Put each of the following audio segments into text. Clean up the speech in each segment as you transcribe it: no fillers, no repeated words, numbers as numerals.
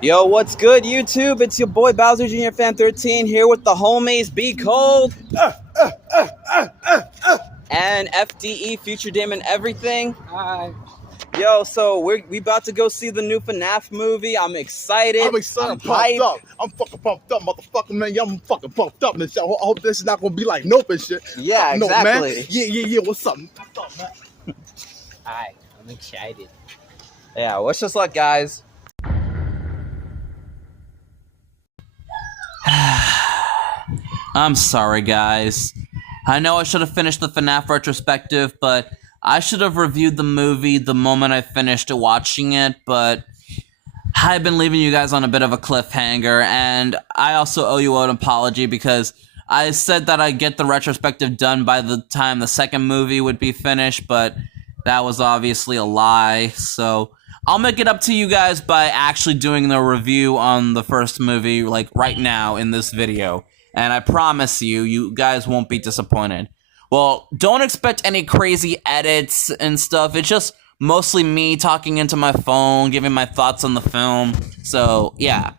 Yo, what's good, YouTube? It's your boy Bowser Jr. Fan 13 here with the homies Be Cold and FDE Future Damon Everything. Hi. Yo, so we about to go see the new FNAF movie. I'm excited. I'm pumped up. I'm fucking pumped up, motherfucker, man. I'm fucking pumped up. And shit. I hope this is not gonna be like Nope and shit. Yeah, exactly. Man. Yeah. What's up? What's up, man? Hi. I'm excited. Yeah, wish us luck, guys. I'm sorry, guys. I know I should have finished the FNAF retrospective, but I should have reviewed the movie the moment I finished watching it, but I've been leaving you guys on a bit of a cliffhanger, and I also owe you an apology because I said that I'd get the retrospective done by the time the second movie would be finished, but that was obviously a lie, so I'll make it up to you guys by actually doing the review on the first movie, like, right now in this video. And I promise you, you guys won't be disappointed. Well, don't expect any crazy edits and stuff. It's just mostly me talking into my phone, giving my thoughts on the film. So, yeah.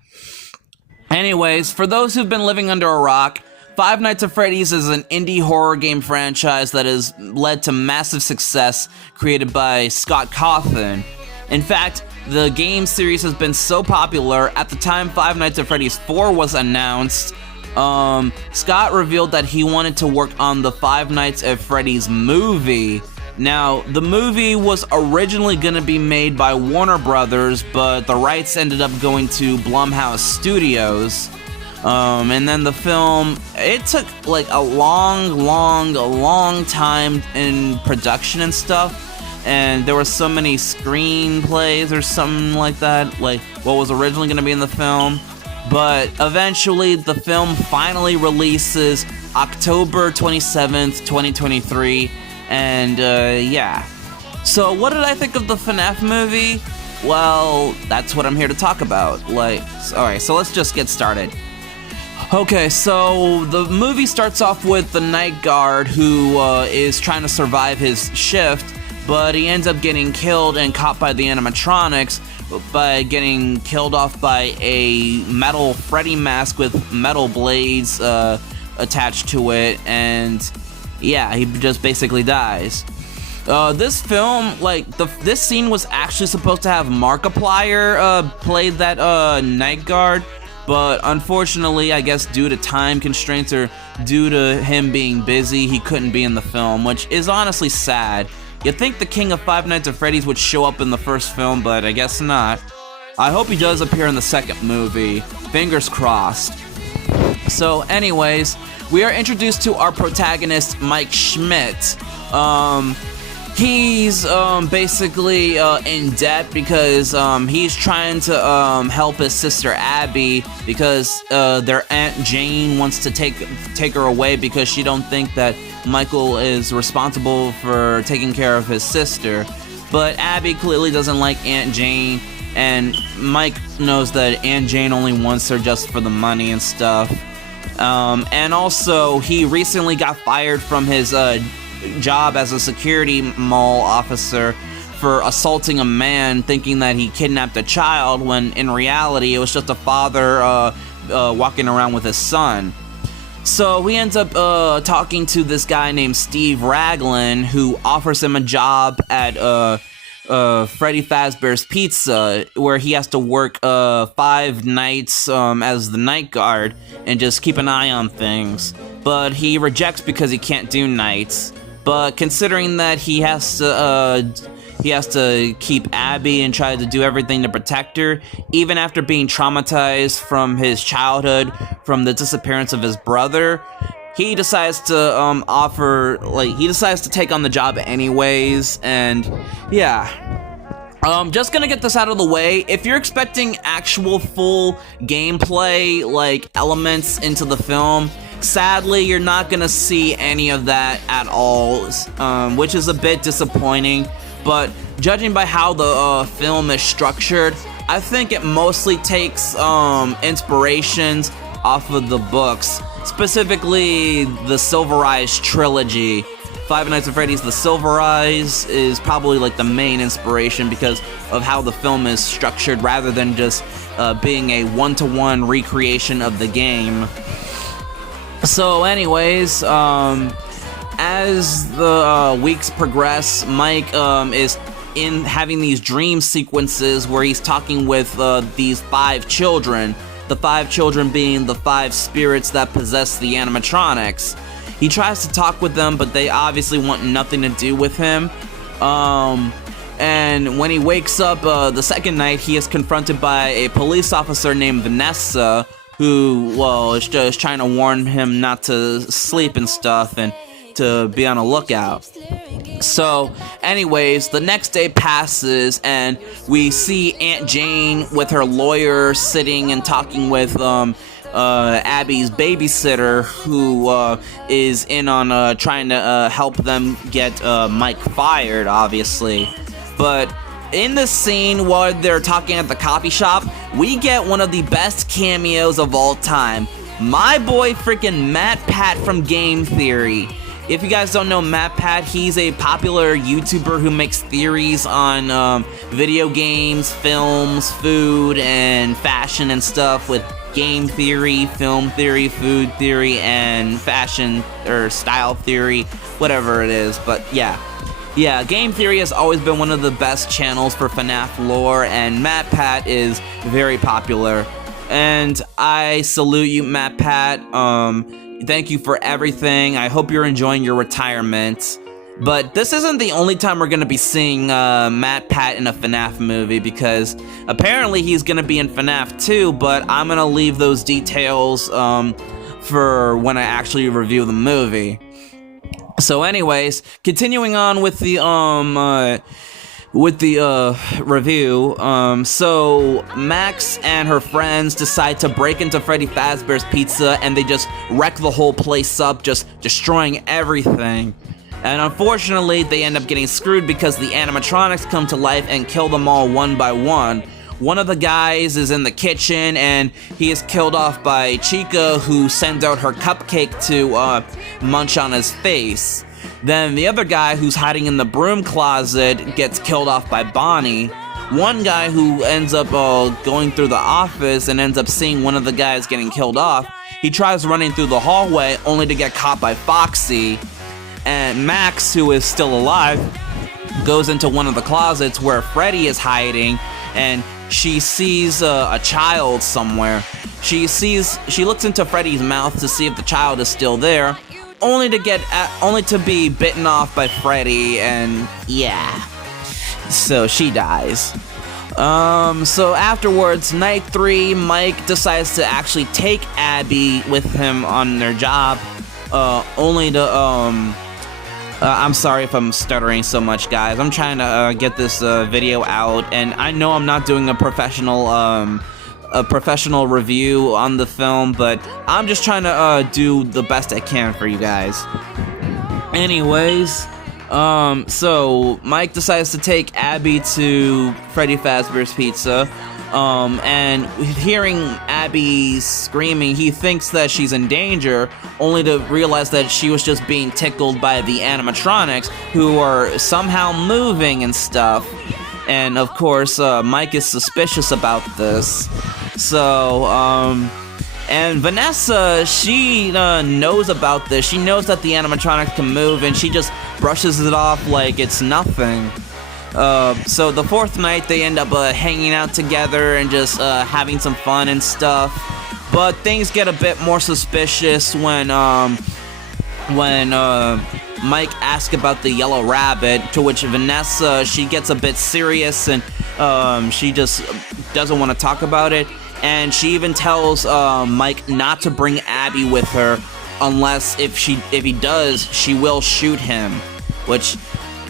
Anyways, for those who've been living under a rock, Five Nights at Freddy's is an indie horror game franchise that has led to massive success created by Scott Cawthon. In fact, the game series has been so popular, at the time Five Nights at Freddy's 4 was announced, Scott revealed that he wanted to work on the Five Nights at Freddy's movie. Now, the movie was originally going to be made by Warner Brothers, but the rights ended up going to Blumhouse Studios. And then the film, it took like a long time in production and stuff. And there were so many screenplays or something like that, like what was originally going to be in the film. But eventually, the film finally releases October 27th, 2023. And, yeah. So, what did I think of the FNAF movie? Well, that's what I'm here to talk about. Alright, so let's just get started. Okay, so the movie starts off with the night guard who is trying to survive his shift, but he ends up getting killed and caught by the animatronics by getting killed off by a metal Freddy mask with metal blades attached to it, and yeah, he just basically dies. This film, this scene was actually supposed to have Markiplier play that night guard, but unfortunately, I guess due to time constraints or due to him being busy, he couldn't be in the film, which is honestly sad. You'd think the king of Five Nights at Freddy's would show up in the first film, but I guess not. I hope he does appear in the second movie. Fingers crossed. So anyways, we are introduced to our protagonist, Mike Schmidt. He's basically in debt because he's trying to help his sister Abby because their Aunt Jane wants to take her away because she don't think that Michael is responsible for taking care of his sister. But Abby clearly doesn't like Aunt Jane, and Mike knows that Aunt Jane only wants her just for the money and stuff. And also, he recently got fired from his job as a security mall officer for assaulting a man thinking that he kidnapped a child, when in reality it was just a father walking around with his son. So he ends up talking to this guy named Steve Raglan, who offers him a job at Freddy Fazbear's Pizza, where he has to work 5 nights as the night guard and just keep an eye on things. But he rejects because he can't do nights. But considering that he has to keep Abby and try to do everything to protect her, even after being traumatized from his childhood, from the disappearance of his brother, he decides to take on the job anyways, and yeah. Just gonna get this out of the way. If you're expecting actual full gameplay, like, elements into the film, sadly, you're not gonna see any of that at all, which is a bit disappointing. But judging by how the film is structured, I think it mostly takes inspirations off of the books, specifically the Silver Eyes trilogy. Five Nights at Freddy's The Silver Eyes is probably like the main inspiration because of how the film is structured, rather than just being a one-to-one recreation of the game. So anyways, as the weeks progress, Mike is in having these dream sequences where he's talking with these 5 children, the 5 children being the 5 spirits that possess the animatronics. He tries to talk with them, but they obviously want nothing to do with him. And when he wakes up the second night, he is confronted by a police officer named Vanessa, who, well, is just trying to warn him not to sleep and stuff and to be on a lookout. So, anyways, the next day passes and we see Aunt Jane with her lawyer sitting and talking with Abby's babysitter, who is in on trying to help them get Mike fired, obviously. But in the scene while they're talking at the coffee shop, we get one of the best cameos of all time. My boy freaking Matt Pat from Game Theory. If you guys don't know Matt Pat, he's a popular YouTuber who makes theories on video games, films, food, and fashion and stuff with game theory, film theory, food theory, and fashion or style theory, whatever it is. But yeah, Game Theory has always been one of the best channels for FNAF lore, and Matt Pat is very popular. And I salute you, Matt Pat. Thank you for everything. I hope you're enjoying your retirement. But this isn't the only time we're going to be seeing Matt Pat in a FNAF movie, because apparently he's going to be in FNAF 2, but I'm going to leave those details for when I actually review the movie. So anyways, continuing on with the review, so Max and her friends decide to break into Freddy Fazbear's Pizza, and they just wreck the whole place up, just destroying everything. And unfortunately, they end up getting screwed because the animatronics come to life and kill them all one by one. One of the guys is in the kitchen, and he is killed off by Chica, who sends out her cupcake to munch on his face. Then the other guy, who's hiding in the broom closet, gets killed off by Bonnie. One guy who ends up going through the office and ends up seeing one of the guys getting killed off, he tries running through the hallway only to get caught by Foxy. And Max, who is still alive, goes into one of the closets where Freddy is hiding, and she sees a child somewhere. She looks into Freddy's mouth to see if the child is still there, only to be bitten off by Freddy, and yeah, so she dies. So afterwards, night 3, Mike decides to actually take Abby with him on their job, only to I'm sorry if I'm stuttering so much, guys. I'm trying to get this video out, and I know I'm not doing a professional review on the film, but I'm just trying to do the best I can for you guys. Anyways, so Mike decides to take Abby to Freddy Fazbear's Pizza, and hearing Abby screaming, he thinks that she's in danger, only to realize that she was just being tickled by the animatronics, who are somehow moving and stuff. And of course, Mike is suspicious about this. So, and Vanessa, she knows about this. She knows that the animatronics can move, and she just brushes it off like it's nothing. So the 4th night, they end up hanging out together and just having some fun and stuff. But things get a bit more suspicious when Mike asks about the yellow rabbit, to which Vanessa, she gets a bit serious, and she just doesn't want to talk about it. And she even tells Mike not to bring Abby with her, unless if he does, she will shoot him. Which,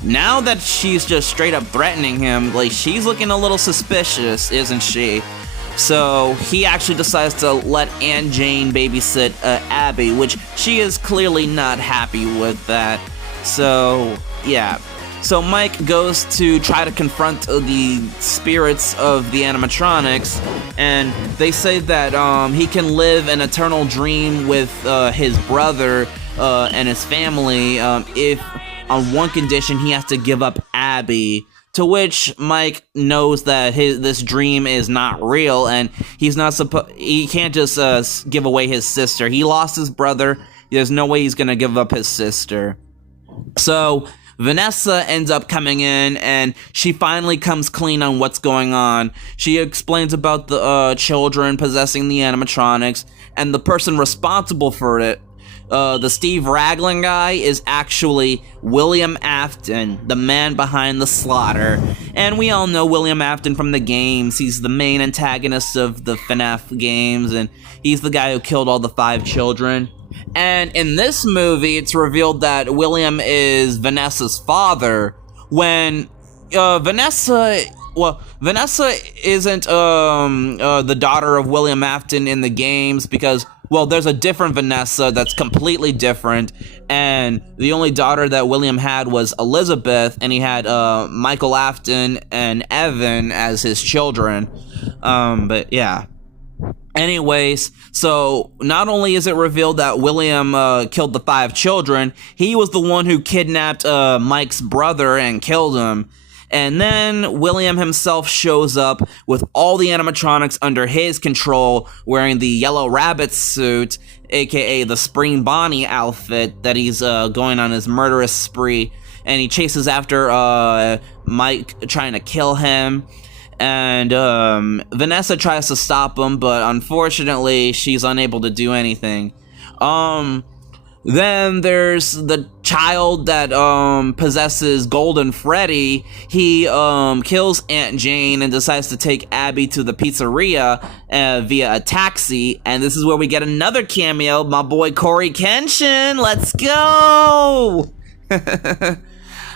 now that she's just straight up threatening him, like, she's looking a little suspicious, isn't she? So he actually decides to let Aunt Jane babysit Abby, which she is clearly not happy with that. So yeah. So Mike goes to try to confront the spirits of the animatronics, and they say that he can live an eternal dream with his brother and his family if on one condition he has to give up Abby, to which Mike knows that this dream is not real, and he can't just give away his sister. He lost his brother. There's no way he's gonna give up his sister. So Vanessa ends up coming in, and she finally comes clean on what's going on. She explains about the children possessing the animatronics, and the person responsible for it, the Steve Raglan guy, is actually William Afton, the man behind the slaughter. And we all know William Afton from the games. He's the main antagonist of the FNAF games, and he's the guy who killed all the 5 children. And in this movie, it's revealed that William is Vanessa's father, when Vanessa isn't the daughter of William Afton in the games, because, well, there's a different Vanessa that's completely different, and the only daughter that William had was Elizabeth, and he had Michael Afton and Evan as his children. But yeah. Anyways, so not only is it revealed that William killed the 5 children, he was the one who kidnapped Mike's brother and killed him. And then William himself shows up with all the animatronics under his control, wearing the Yellow Rabbit suit, aka the Spring Bonnie outfit, that he's going on his murderous spree. And he chases after Mike, trying to kill him. And Vanessa tries to stop him, but unfortunately, she's unable to do anything. Then there's the child that possesses Golden Freddy. He kills Aunt Jane and decides to take Abby to the pizzeria via a taxi. And this is where we get another cameo, my boy Corey Kenshin. Let's go!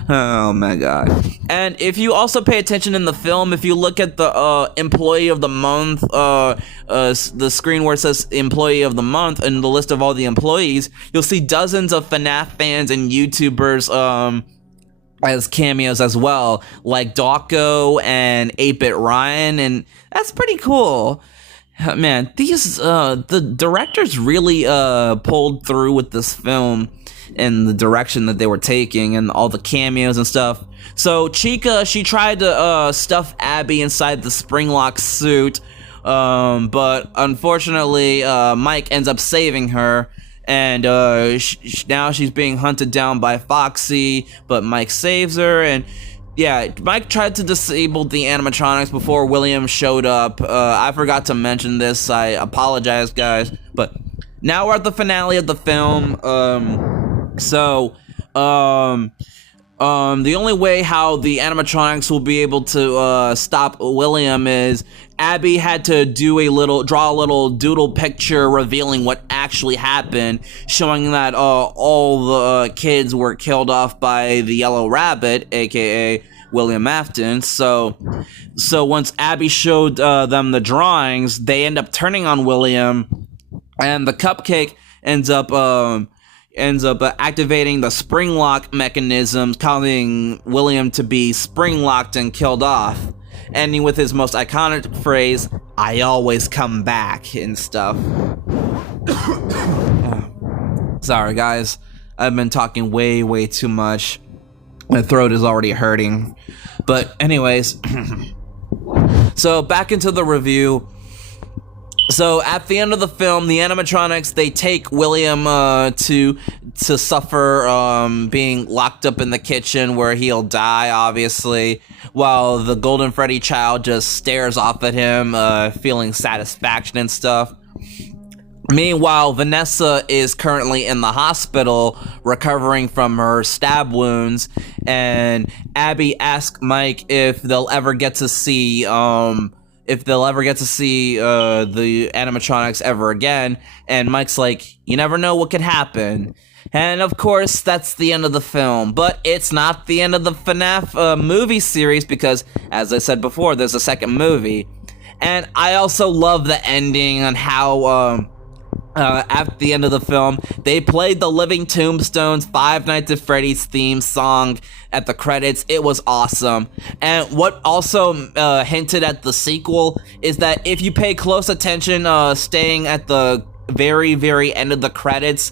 Oh my god. And if you also pay attention in the film, if you look at the employee of the month, the screen where it says employee of the month and the list of all the employees, you'll see dozens of FNAF fans and YouTubers as cameos as well, like Dawko and 8-Bit Ryan, and that's pretty cool. Man, the directors really pulled through with this film and the direction that they were taking and all the cameos and stuff. So Chica, she tried to stuff Abby inside the Springlock suit, but unfortunately Mike ends up saving her, and now she's being hunted down by Foxy, but Mike saves her. And yeah, Mike tried to disable the animatronics before William showed up. I forgot to mention this, I apologize guys, but now we're at the finale of the film. So, the only way how the animatronics will be able to stop William is Abby had to draw a little doodle picture revealing what actually happened, showing that all the kids were killed off by the Yellow Rabbit, aka William Afton. So once Abby showed them the drawings, they end up turning on William, and the cupcake ends up activating the spring lock mechanism, causing William to be spring locked and killed off, ending with his most iconic phrase, "I always come back," and stuff. Sorry guys, I've been talking way too much. My throat is already hurting. But anyways, so back into the review. So at the end of the film, the animatronics, they take William to suffer being locked up in the kitchen where he'll die, obviously, while the Golden Freddy child just stares off at him, feeling satisfaction and stuff. Meanwhile, Vanessa is currently in the hospital recovering from her stab wounds, and Abby asks Mike if they'll ever get to see the animatronics ever again, and Mike's like, you never know what could happen. And of course, that's the end of the film, but it's not the end of the FNAF movie series, because, as I said before, there's a second movie. And I also love the ending on how, at the end of the film, they played the Living Tombstones Five Nights at Freddy's theme song at the credits. It was awesome. And what also hinted at the sequel is that if you pay close attention, staying at the very end of the credits,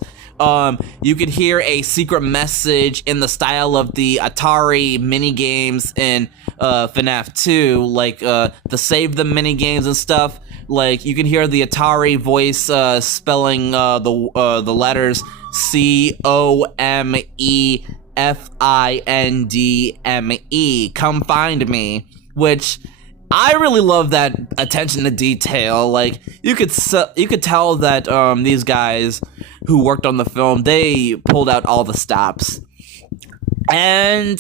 You could hear a secret message in the style of the Atari minigames in FNAF 2, like the Save the minigames and stuff. Like, you can hear the Atari voice spelling the letters COMEFINDME, come find me, which I really love that attention to detail. Like, you could tell that these guys who worked on the film, they pulled out all the stops. And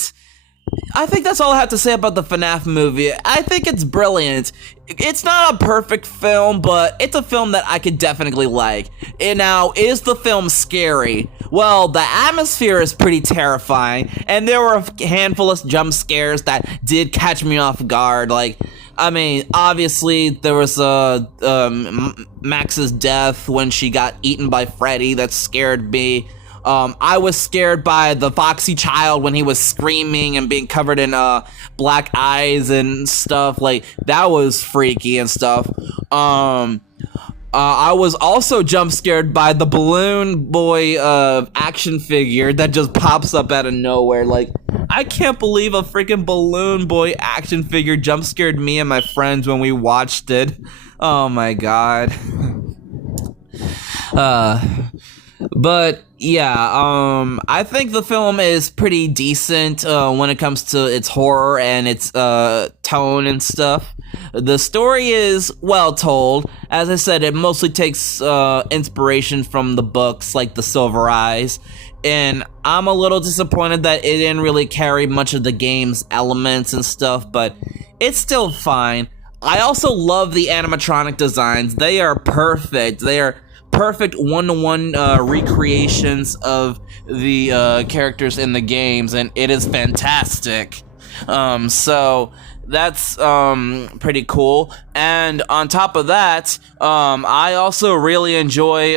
I think that's all I have to say about the FNAF movie. I think it's brilliant. It's not a perfect film, but it's a film that I could definitely like. And now, is the film scary? Well, the atmosphere is pretty terrifying, and there were a handful of jump scares that did catch me off guard. Like, I mean, obviously, there was Max's death when she got eaten by Freddy. That scared me. I was scared by the Foxy Child when he was screaming and being covered in black eyes and stuff. Like, that was freaky and stuff. I was also jump scared by the Balloon Boy action figure that just pops up out of nowhere. Like, I can't believe a freaking Balloon Boy action figure jump scared me and my friends when we watched it. Oh my god. But yeah, I think the film is pretty decent when it comes to its horror and its tone and stuff. The story is well told. As I said, it mostly takes inspiration from the books like The Silver Eyes, and I'm a little disappointed that it didn't really carry much of the game's elements and stuff, but it's still fine. I also love the animatronic designs. They are perfect. They are perfect one-to-one recreations of the characters in the games, and it is fantastic. So that's pretty cool. And on top of that, I also really enjoy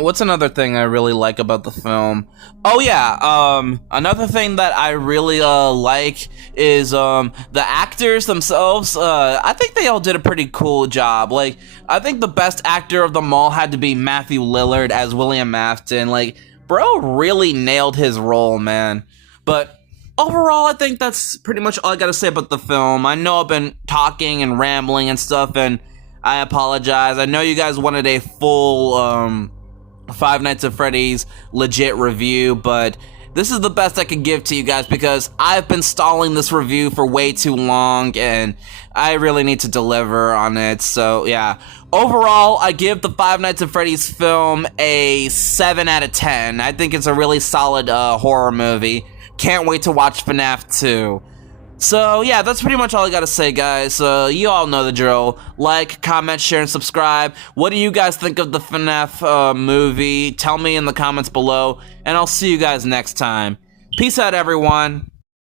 what's another thing I really like about the film? Oh yeah, another thing that I really like is the actors themselves. I think they all did a pretty cool job. Like, I think the best actor of them all had to be Matthew Lillard as William Afton. Like, bro really nailed his role, man. But overall, I think that's pretty much all I gotta say about the film. I know I've been talking and rambling and stuff, and I apologize. I know you guys wanted a full Five Nights at Freddy's legit review, but this is the best I can give to you guys because I've been stalling this review for way too long and I really need to deliver on it. So yeah, overall, I give the Five Nights at Freddy's film a 7 out of 10. I think it's a really solid horror movie. Can't wait to watch FNAF 2. So yeah, that's pretty much all I gotta say, guys. You all know the drill. Like, comment, share, and subscribe. What do you guys think of the FNAF movie? Tell me in the comments below, and I'll see you guys next time. Peace out, everyone.